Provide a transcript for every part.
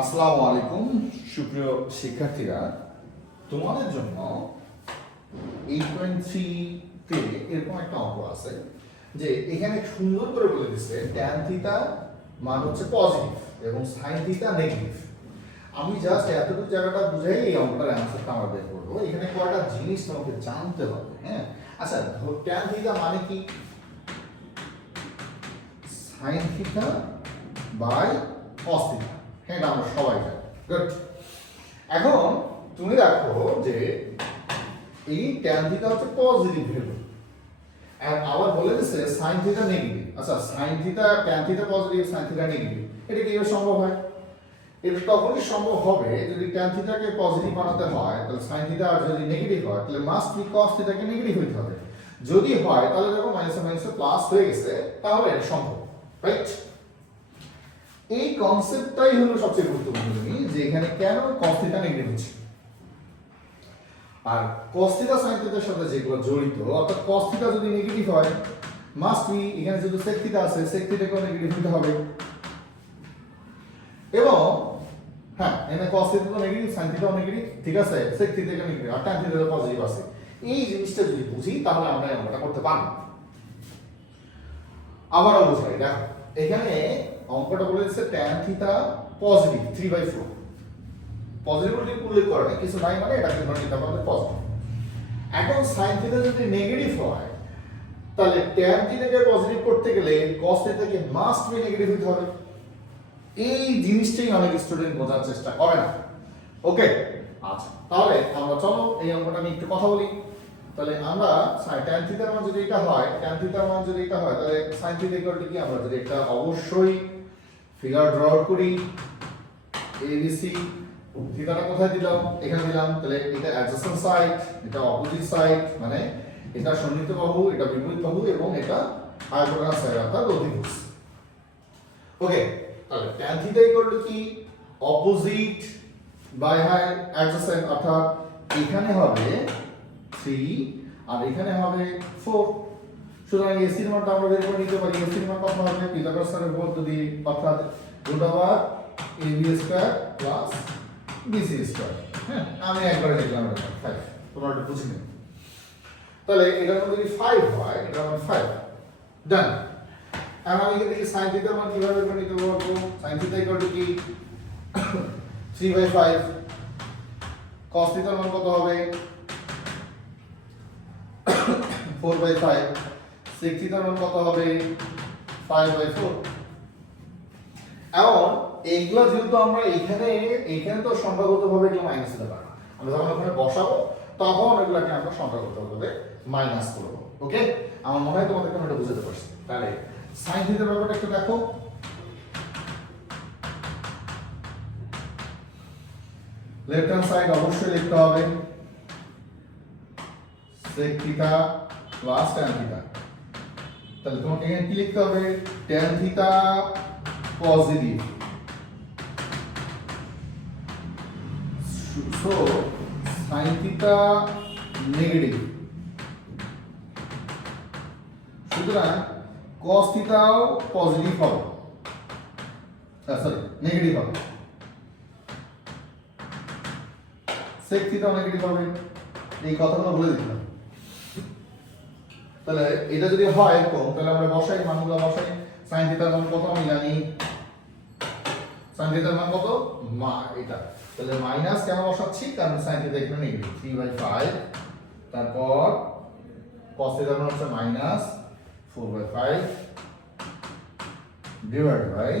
আসসালামু আলাইকুম সুপ্রিয় শিক্ষার্থীরা, তোমাদের জন্য 8.3 তে এরকম একটা অঙ্ক আছে যে এখানে সুন্দর করে বলে দিচ্ছে tan থিটা মান হচ্ছে পজিটিভ এবং sin থিটা নেগেটিভ। আমি জাস্ট এতটুকু জায়গাটা বুঝাই এই অঙ্কটার অ্যান্সারটা আমরা বের করবো। এখানে কয়টা জিনিস তোমাকে জানতে হবে। হ্যাঁ, আচ্ছা, tan থিটা মানে কি? sin theta by cos theta. হ্যাঁ, এটা আমরা সবাই জানি। গুড। এখন তুমি দেখো যে এই tan থিটা হচ্ছে পজিটিভ ভ্যালু, আর আবার বলে দিচ্ছে sin থিটা নেগেটিভ। আচ্ছা, sin theta tan theta positive, sin theta negative, এটা কিভাবে সম্ভব হয়? এটা তখনই সম্ভব হবে যদি tan থিটাকে পজিটিভ বানাতে হয়, তাহলে sin থিটা আর যদি নেগেটিভ হয় তাহলে মাস্ট বি cos থিটাকে নেগেটিভ হইতে হবে। যদি হয় তাহলে দেখো মাইনাসে মাইনাসে প্লাস হয়ে গেছে, তাহলে এটা সম্ভব, রাইট? এই কনসেপ্টটাই হলো সবচেয়ে গুরুত্বপূর্ণ জিনিস যে এখানে কেন cos থিটা নেগেটিভ হচ্ছে। আর cos থিটা sin থিটার সাথে যেগুলো জড়িত, অর্থাৎ cos থিটা যদি নেগেটিভ হয় মাস্ট বি এখানে যদি sec থিটা আছে sec থিটাকেও নেগেটিভ হতে হবে। এবং হ্যাঁ, এখানে cos থিটা তো নেগেটিভ, sin থিটাও নেগেটিভ, ঠিক আছে, sec থিটাকে নেগেটিভ আর tan থিটা পজিটিভ আছে। এই জিনিসটা যদি বুঝি তাহলে আমরা অঙ্কটা করতে পারব। আবারও বুঝাই, দেখো এখানে অঙ্কটা বলে দিচ্ছে tan থিটা পজিটিভ 3/4। পজিটিভিটি উল্লেখ করে না, কিছু নাই মানে এটাকে ধরে নিতে হবে পজিটিভ। এখন sin থিটা যদি নেগেটিভ হয় তাহলে tan থিটাকে পজিটিভ করতে গেলে cos থিটাকে মাস্ট বি নেগেটিভ হতে হবে। এই জিনিসটাই অনেক স্টুডেন্ট বোঝার চেষ্টা করে না। ওকে, আচ্ছা, তাহলে আমরা চলো এই অঙ্কটা নিয়ে একটু কথা বলি। তাহলে আমরা tan থিটার মান যদি এটা হয়, tan থিটার মান যদি এটা হয়, তাহলে sin থিটা ইকুয়াল টু কি? আমরা যদি এটা অবশ্যই ফিগার ড্র আউট করি, ABC থিটাটা কোথায় দিলাম? এখানে দিলাম। তাহলে এটা অ্যাডজেসেন্ট সাইড, এটা অপোজিট সাইড, মানে এটা সন্নিহিত বাহু, এটা বিপরীত বাহু এবং এটা হাইপোটেনাস সাইড অর্থাৎ অধিভুজ। ওকে, তাহলে tan থিটা ইকুয়াল টু কি? অপোজিট বাই অ্যাডজেসেন্ট, অর্থাৎ এখানে হবে 3 আর এখানে হবে 4। সুতরাং AC এর মানটা আমরা বের করে নিতে পারি। AC এর মান কত হবে? পিথাগোরাসের উপপাদ্য দিয়ে, অর্থাৎ √AB² প্লাস BC²। হ্যাঁ, আমি একবারে লিখলাম এটা 5, তোমরা একটু বুঝে নিও। তাহলে এটার মধ্যে যদি 5 হয়, এটার মান 5, ডান। এখন আমি এখান থেকে sin থিটার মান কিভাবে বের করে নিতে পারবো? sin থিটা ইকুয়াল টু কি? 3/5। cos থিটার মান কত হবে? 4/5। sec থিটার মান কত হবে? 5/4। এখন এইগুলা যেহেতু আমরা এইখানে তো সংখ্যাগতভাবে এগুলো মাইনাস দিতে পারবো, আমরা যখন ওখানে বসাবো তখন এগুলাকে আমরা সংখ্যাগতভাবে মাইনাস করব। ওকে, আমার মনে হয় তোমাদেরকে আমি এটা বুঝাতে পারছি। তাহলে sin থিটার ব্যাপারটা একটু দেখো। লেফট হ্যান্ড সাইড অবশ্যই লিখতে হবে sec theta plus tan theta. তাহলে তোমাকে এখানে কি লিখতে হবে? tan theta positive, so sin theta negative. সুতরাং cos থিটাও পজিটিভ হবে, সরি নেগেটিভ হবে, sec থিটাও নেগেটিভ হবে। এই কথাগুলো বলে দিলাম। তাহলে এটা যদি হয় এরকম, তাহলে আমরা বসাই, মানগুলো বসাই। sin থিটার মান কত আমি জানি? sin থিটার মান কত? এটা। তাহলে মাইনাস কেন বসাচ্ছি? কারণ sin থিটা এখানে নেগেটিভ 3/5। তারপর cos থিটার মান হচ্ছে মাইনাস 4/5 ডিভাইড বাই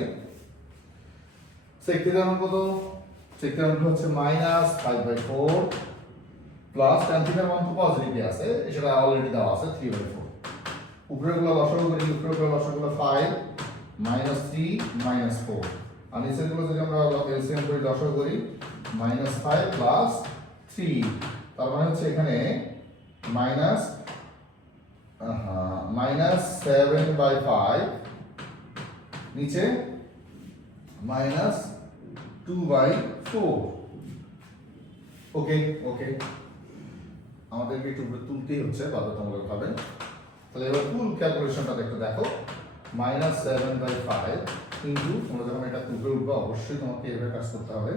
sec থিটার মান কত? sec থিটার মান হচ্ছে মাইনাস 5/4 প্লাস tan থিটার মান তো পজিটিভই আছে, সেটা অলরেডি দেওয়া আছে 3/4। উপরেগুলো লসাগু করি, উপরেগুলো লসাগুলো 5 -3 -4 আর নিচেরগুলো যদি আমরা এলসিএম করি লসাগু করি -5 প্লাস 3, তার মানে হচ্ছে এখানে -7/5 নিচে -2/4। ওকে ওকে, আমাদেরকে একটু তুলতেই হচ্ছে বাধ্যতামূলকভাবে। তাহলে এবার ফুল ক্যালকুলেশনটা একটু দেখো। -7/5 ইন্টু তোমরা যখন এটা তুলে উঠবে অবশ্যই তোমাকে এভাবে কাজ করতে হবে।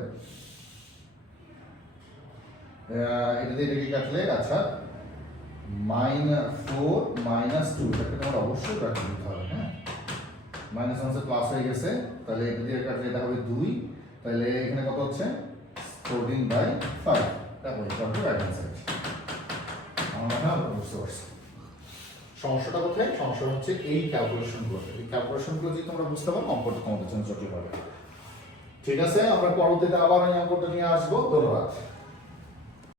এটা দিয়ে এটাকে কাটলে আচ্ছা -4 -2 এটাকে তোমার অবশ্যই কাটতে দিতে হবে। হ্যাঁ, -1 প্লাস হয়ে গেছে, তাহলে এটা দিয়ে কাটলে এটা হবে 2, তাহলে এখানে কত হচ্ছে 14/5। তারপর রাইট হ্যান্ড সাইড। আমরা বুঝতে পারছি সমস্যাটা কোথায়। সমস্যা হচ্ছে এই ক্যালকুলেশনগুলোতে। এই ক্যালকুলেশনগুলো যদি তোমরা বুঝতে পারো অঙ্কটা তোমাদের জন্য জটিল হবে। ঠিক আছে, আমরা পরবর্তীতে আবার এই অঙ্কটা নিয়ে আসবো। ধন্যবাদ।